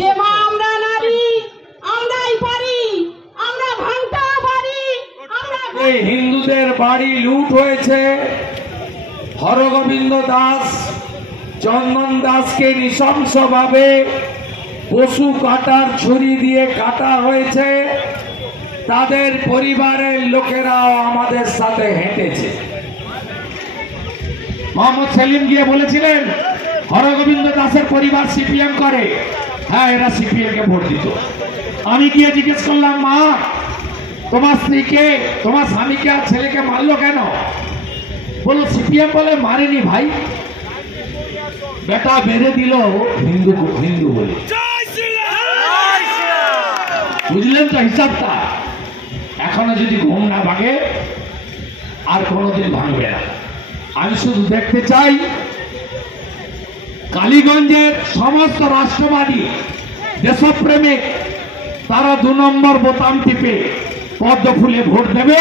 যে মা আমরা নারী, আমরাই পারি, আমরা ভাঙতেও পারি। এই হিন্দুদের বাড়ি লুট হয়েছে। হরগোবিন্দ দাস, চন্দন দাসকে নৃশংসভাবে পশু কাটার ছুরি দিয়ে কাটা হয়েছে। তাদের পরিবারের লোকেরাও আমাদের সাথে হেঁটেছে। মোহাম্মদ সেলিম গিয়ে বলেছিলেন হরগোবিন্দ দাসের পরিবার সিপিএম করে। হ্যাঁ, এরা সিপিএম কে ভোট দিত। আমি গিয়ে জিজ্ঞেস করলাম, মা তোমার স্ত্রীকে, তোমার স্বামীকে আর ছেলেকে মারলো কেন? বললো সিপিএম বলে মারেনি ভাই, বেটা বেড়ে দিল হিন্দু হিন্দু বলে। বুঝলেন তো হিসাবটা? এখনো যদি ঘুম না ভাঙে আর কোনোদিন ভাঙবে না। আমি শুধু দেখতে চাই কালীগঞ্জের সমস্ত রাষ্ট্রবাদী দেশপ্রেমিক তারা 2 নম্বর বোতাম টিপে পদ্ম ফুলে ভোট দেবে।